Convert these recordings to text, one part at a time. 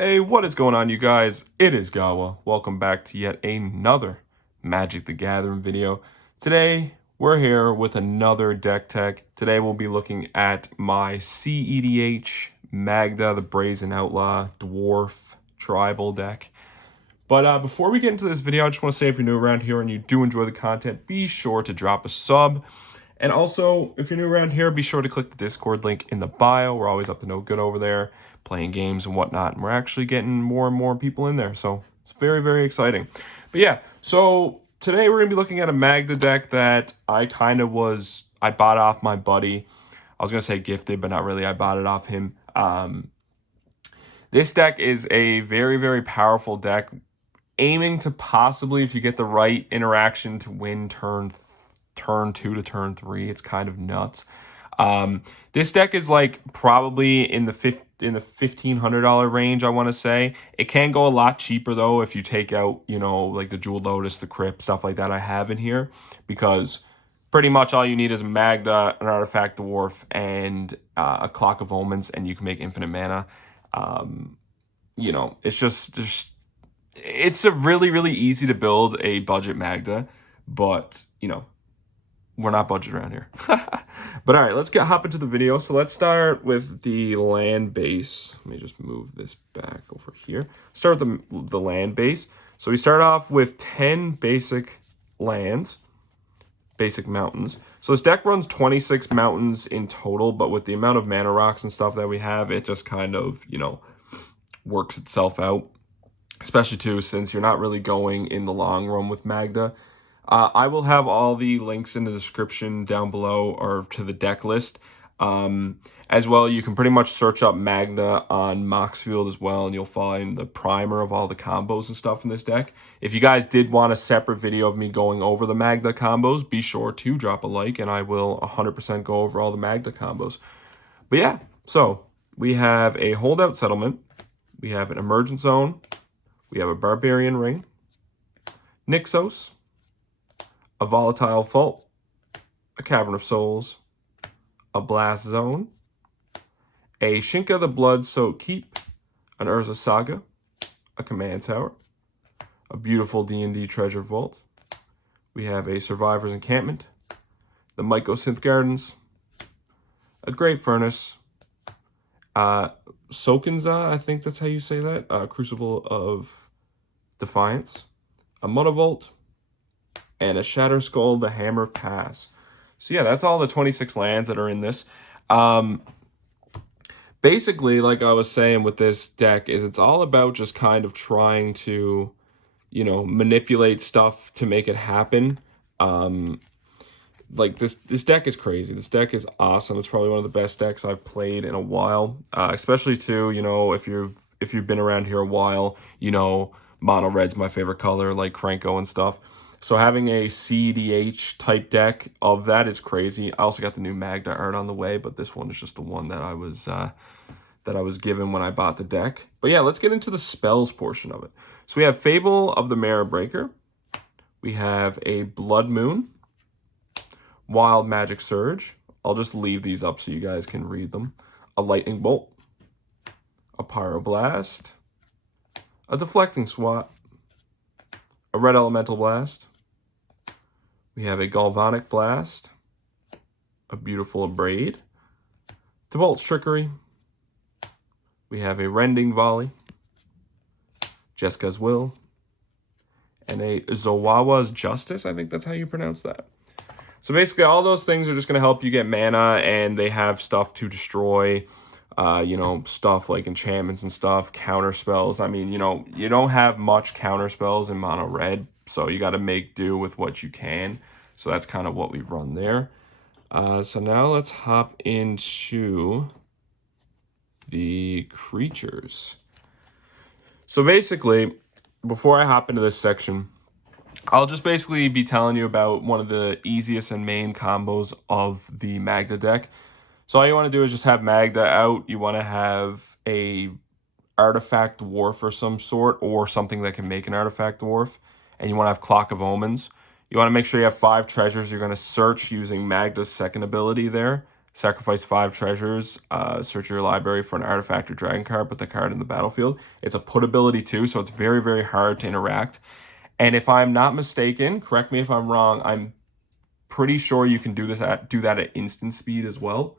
Hey, what is going on, you guys? It is Gawa. Welcome back to yet another Magic the Gathering video. Today, we're here with another deck tech. Today, we'll be looking at my cEDH Magda, the Brazen Outlaw Dwarf Tribal deck. But before we get into this video, I just want to say if you're new around here and you do enjoy the content, be sure to drop a sub. And also, if you're new around here, be sure to click the Discord link in the bio. We're always up to no good over there, playing games and whatnot. And we're actually getting more and more people in there. So it's very, very exciting. But yeah, so today we're going to be looking at a Magda deck that I bought off my buddy. I was going to say gifted, but not really. I bought it off him. This deck is a very, very powerful deck, aiming to possibly, if you get the right interaction, to win turn 2 to turn 3. It's kind of nuts. This deck is like probably in the $1,500 range, I want to say. It can go a lot cheaper though if you take out, like the Jewel Lotus, the Crypt, stuff like that I have in here, because pretty much all you need is a Magda, an Artifact Dwarf, and a Clock of Omens, and you can make infinite mana. It's a really, really easy to build a budget Magda, but we're not budget around here. But all right, let's hop into the video. So let's start with the land base. Let me just move this back over here. Start with the land base. So we start off with 10 basic lands, basic mountains. So this deck runs 26 mountains in total, but with the amount of mana rocks and stuff that we have, it just kind of, works itself out. Especially too, since you're not really going in the long run with Magda. I will have all the links in the description down below, or to the deck list. As well, you can pretty much search up Magda on Moxfield as well, and you'll find the primer of all the combos and stuff in this deck. If you guys did want a separate video of me going over the Magda combos, be sure to drop a like, and I will 100% go over all the Magda combos. But yeah, so we have a Holdout Settlement, we have an Emergent Zone, we have a Barbarian Ring, Nixos, a Volatile Fault, a Cavern of Souls, a Blast Zone, a Shinka the Blood-Soaked Keep, an Urza Saga, a Command Tower, a beautiful D&D Treasure Vault. We have a Survivor's Encampment, the Mycosynth Gardens, a Great Furnace, Sokenza, I think that's how you say that, Crucible of Defiance, a Monovolt, and a Shatter Skull, the Hammer Pass. So yeah, that's all the 26 lands that are in this. Basically, like I was saying with this deck, is it's all about just kind of trying to, manipulate stuff to make it happen. Like this deck is crazy. This deck is awesome. It's probably one of the best decks I've played in a while. Especially too, if you've been around here a while, Mono Red's my favorite color, like Krenko and stuff. So having a cEDH type deck of that is crazy. I also got the new Magda art on the way, but this one is just the one that I was given when I bought the deck. But yeah, let's get into the spells portion of it. So we have Fable of the Mirror Breaker. We have a Blood Moon, Wild Magic Surge. I'll just leave these up so you guys can read them. A Lightning Bolt, a Pyroblast, a Deflecting Swat, a Red Elemental Blast. We have a Galvanic Blast, a beautiful Abrade, Tibalt's Trickery. We have a Rending Volley, Jeska's Will, and a Zowawa's Justice. I think that's how you pronounce that. So basically, all those things are just going to help you get mana, and they have stuff to destroy, stuff like enchantments and stuff, counter spells. I mean, you don't have much counter spells in Mono Red, so you got to make do with what you can. So that's kind of what we run there. So now let's hop into the creatures. So basically, before I hop into this section, I'll just basically be telling you about one of the easiest and main combos of the Magda deck. So all you want to do is just have Magda out. You want to have a Artifact Dwarf or some sort, or something that can make an Artifact Dwarf. And you want to have Clock of Omens. You want to make sure you have 5 treasures you're going to search using Magda's second ability there. sacrifice 5 treasures, search your library for an artifact or dragon card, put the card in the battlefield. It's a put ability too, so it's very, very hard to interact. And if I'm not mistaken, correct me if I'm wrong, I'm pretty sure you can do that at instant speed as well.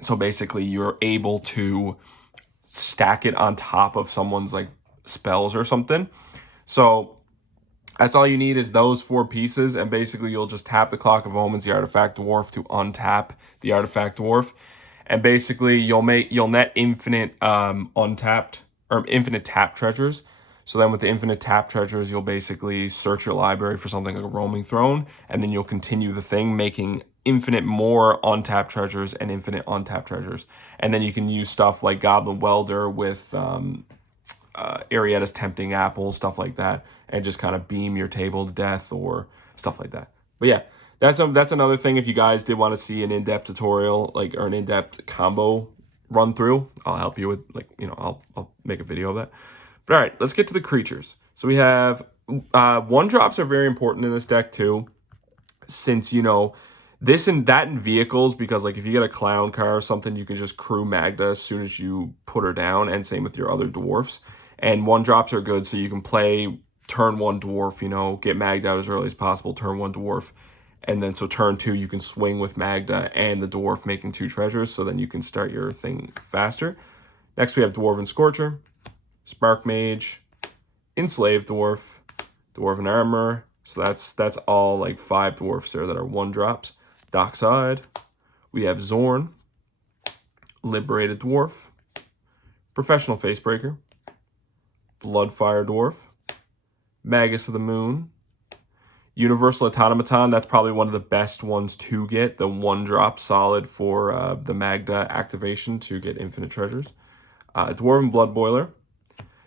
So basically you're able to stack it on top of someone's like spells or something. So that's all you need is those 4 pieces, and basically you'll just tap the Clock of Omens, the Artifact Dwarf, to untap the Artifact Dwarf, and basically you'll net infinite untapped or infinite tap treasures. So then with the infinite tap treasures, you'll basically search your library for something like a roaming throne, and then you'll continue the thing, making infinite more untapped treasures and infinite untapped treasures. And then you can use stuff like Goblin Welder with Arietta's Tempting Apple, stuff like that, and just kind of beam your table to death or stuff like that. But yeah, that's another thing. If you guys did want to see an in-depth tutorial, like, or an in-depth combo run through, I'll help you with, like, you know, I'll make a video of that. But all right, let's get to the creatures. So we have 1-drops are very important in this deck too, since, you know, this and that in vehicles, because like if you get a clown car or something, you can just crew Magda as soon as you put her down, and same with your other dwarfs. And 1-drops are good, so you can play turn 1 dwarf, you know, get Magda out as early as possible, turn 1 dwarf, and then so turn 2 you can swing with Magda and the dwarf making 2 treasures, so then you can start your thing faster. Next we have Dwarven Scorcher, Spark Mage, Enslaved Dwarf, Dwarven Armor. So that's all like 5 dwarfs there that are 1-drops. Dockside, we have Zorn, Liberated Dwarf, Professional Facebreaker, Bloodfire Dwarf, Magus of the Moon, Universal Automaton. That's probably one of the best ones to get, the 1-drop solid for the Magda activation to get infinite treasures. Dwarven Blood Boiler.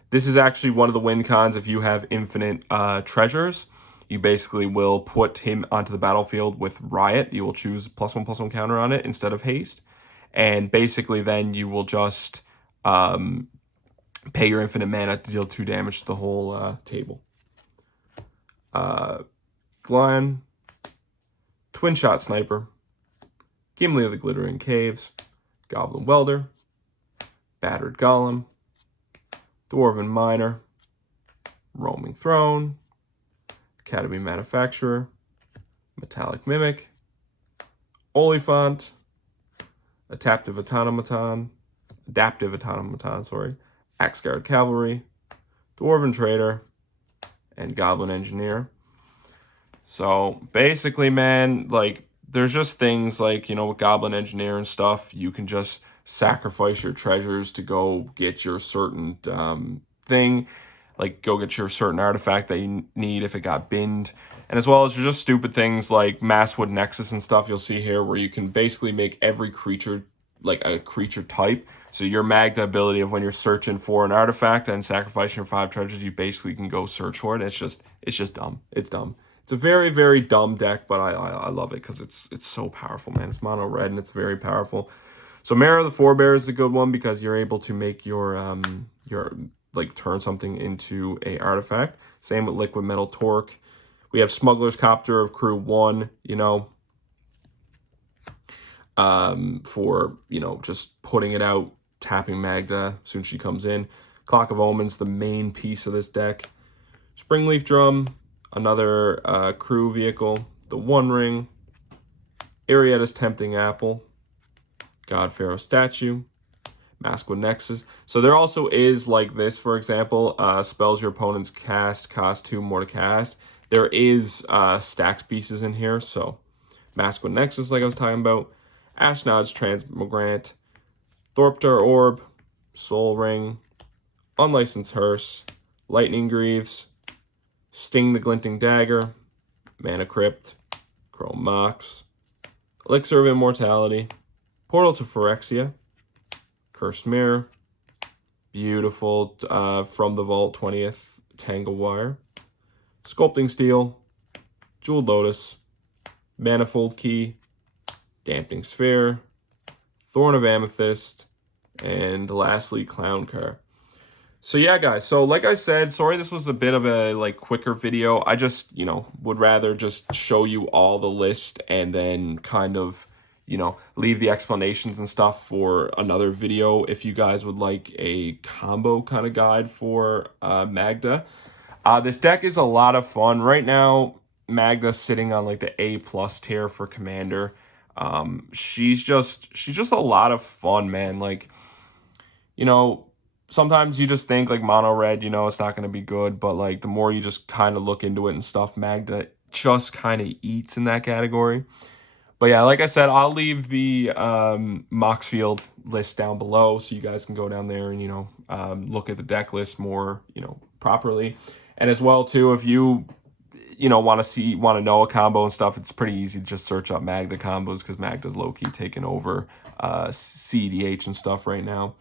This is actually one of the win cons. If you have infinite treasures, you basically will put him onto the battlefield with Riot. You will choose +1/+1 counter on it instead of haste. And basically then you will just pay your infinite mana to deal 2 damage to the whole table. Glenn, Twin Shot Sniper, Gimli of the Glittering Caves, Goblin Welder, Battered Golem, Dwarven Miner, Roaming Throne, Academy Manufacturer, Metallic Mimic, Oliphant, Adaptive Automaton, Axeguard Cavalry, Dwarven Trader, and Goblin Engineer. So basically, man, like, there's just things like, you know, with Goblin Engineer and stuff, you can just sacrifice your treasures to go get your certain thing, like go get your certain artifact that you need if it got binned. And as well as just stupid things like Masswood Nexus and stuff you'll see here, where you can basically make every creature like a creature type. So your Magda ability of when you're searching for an artifact and sacrificing your 5 treasures, you basically can go search for it. It's just dumb. It's dumb. It's a very, very dumb deck, but I love it because it's so powerful, man. It's mono red and it's very powerful. So Mare of the Forebear is a good one because you're able to make your like turn something into a artifact. Same with Liquid Metal Torque. We have Smuggler's Copter of Crew 1, you know, for, you know, just putting it out, tapping Magda as soon as she comes in. Clock of Omens, the main piece of this deck. Springleaf Drum, another crew vehicle. The One Ring, Arietta's Tempting Apple, God Pharaoh Statue, Maskwood Nexus. So there also is, like this, for example, spells your opponents cast cost 2 more to cast. There is stax pieces in here, so Maskwood Nexus, like I was talking about, Ashnod's Transmogrant, Thorptar Orb, Soul Ring, Unlicensed Hearse, Lightning Greaves, Sting the Glinting Dagger, Mana Crypt, Chrome Mox, Elixir of Immortality, Portal to Phyrexia, Cursed Mirror, beautiful from the Vault 20th Tangle Wire, Sculpting Steel, Jeweled Lotus, Manifold Key, Damping Sphere, Thorn of Amethyst, and lastly Clown Car. So yeah, guys, so like I said, sorry this was a bit of a like quicker video. I just, you know, would rather just show you all the list and then kind of, you know, leave the explanations and stuff for another video if you guys would like a combo kind of guide for Magda. This deck is a lot of fun. Right now, Magda's sitting on like the A+ tier for Commander. She's just a lot of fun, man. Like, you know, sometimes you just think like mono red, you know, it's not going to be good, but like the more you just kind of look into it and stuff, Magda just kind of eats in that category. But yeah, like I said, I'll leave the Moxfield list down below so you guys can go down there and, you know, look at the deck list more, you know, properly. And as well, too, if you know, want to know a combo and stuff, it's pretty easy to just search up Magda combos because Magda's low-key taking over cEDH and stuff right now.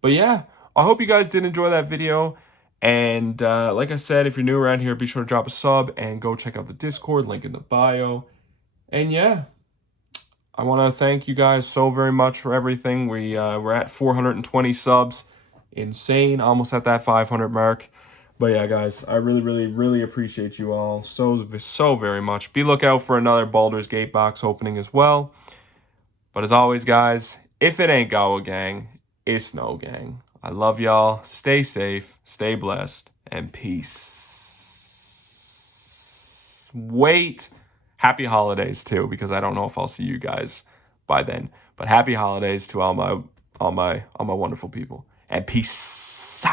But yeah, I hope you guys did enjoy that video. And like I said, if you're new around here, be sure to drop a sub and go check out the Discord, link in the bio. And yeah, I want to thank you guys so very much for everything. We're at 420 subs. Insane, almost at that 500 mark. But yeah, guys, I really, really, really appreciate you all so very much. Be lookout for another Baldur's Gate box opening as well. But as always, guys, if it ain't Gawa Gang, it's no gang. I love y'all. Stay safe, stay blessed, and peace. Wait. Happy holidays too, because I don't know if I'll see you guys by then. But happy holidays to all my wonderful people. And peace.